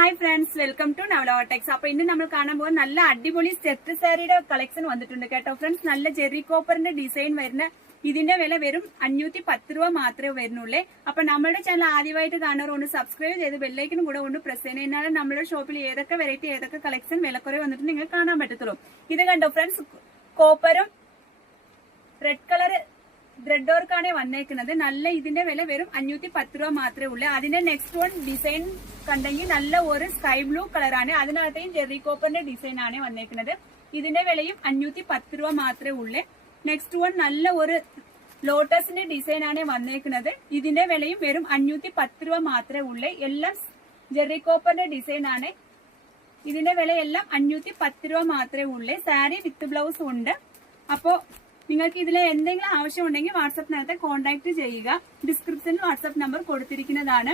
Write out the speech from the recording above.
Hi friends, welcome to നവലോടെക്സ്. അപ്പൊ ഇന്ന് നമ്മൾ കാണാൻ പോകുന്ന നല്ല അടിപൊളി സെറ്റ് സാരിയുടെ കളക്ഷൻ വന്നിട്ടുണ്ട് കേട്ടോ ഫ്രണ്ട്സ്. നല്ല ജെറി കോപ്പറിന്റെ ഡിസൈൻ വരുന്ന ഇതിന്റെ വില വെറും 510 രൂപ മാത്രമേ വരുന്നുള്ളേ. അപ്പൊ നമ്മുടെ ചാനൽ ആദ്യമായിട്ട് കാണുന്നവർ സബ്സ്ക്രൈബ് ചെയ്ത് ബെല്ലൈക്കനും കൂടെ കൊണ്ട് പ്രസ് ചെയ്യുന്നതിനാണ് നമ്മുടെ ഷോപ്പിൽ ഏതൊക്കെ വെറൈറ്റി ഏതൊക്കെ കളക്ഷൻ വിലക്കുറവ് വന്നിട്ട് നിങ്ങൾക്ക് കാണാൻ പറ്റത്തുള്ളൂ. ഇത് കണ്ടോ ഫ്രണ്ട്സ്, കോപ്പറും റെഡ് കളർ ത്രെഡ് വർക്കാണ് വന്നേക്കുന്നത്. നല്ല ഇതിന്റെ വില വെറും 510 രൂപ മാത്രമേ ഉള്ളൂ. അതിന്റെ നെക്സ്റ്റ് വൺ ഡിസൈൻ കണ്ടെങ്കിൽ നല്ല ഒരു സ്കൈ ബ്ലൂ കളറാണ്. അതിനകത്തേയും ജെറി കോപ്പറിന്റെ ഡിസൈൻ ആണ് വന്നേക്കുന്നത്. ഇതിന്റെ വിലയും 510 രൂപ മാത്രമേ ഉള്ളൂ. നെക്സ്റ്റ് വൺ നല്ല ഒരു ലോട്ടസിന്റെ ഡിസൈൻ ആണ് വന്നേക്കുന്നത്. ഇതിന്റെ വിലയും വെറും 510 രൂപ മാത്രമേ ഉള്ളൂ. എല്ലാം ജെറി കോപ്പറിന്റെ ഡിസൈൻ ആണ്. ഇതിന്റെ വില എല്ലാം 510 രൂപ മാത്രമേ ഉള്ളൂ. സാരി വിത്ത് ബ്ലൗസ് ഉണ്ട്. അപ്പോ നിങ്ങൾക്ക് ഇതിൽ എന്തെങ്കിലും ആവശ്യമുണ്ടെങ്കിൽ വാട്സപ്പിനകത്ത് കോൺടാക്ട് ചെയ്യുക. ഡിസ്ക്രിപ്ഷനിൽ വാട്സപ്പ് നമ്പർ കൊടുത്തിരിക്കുന്നതാണ്.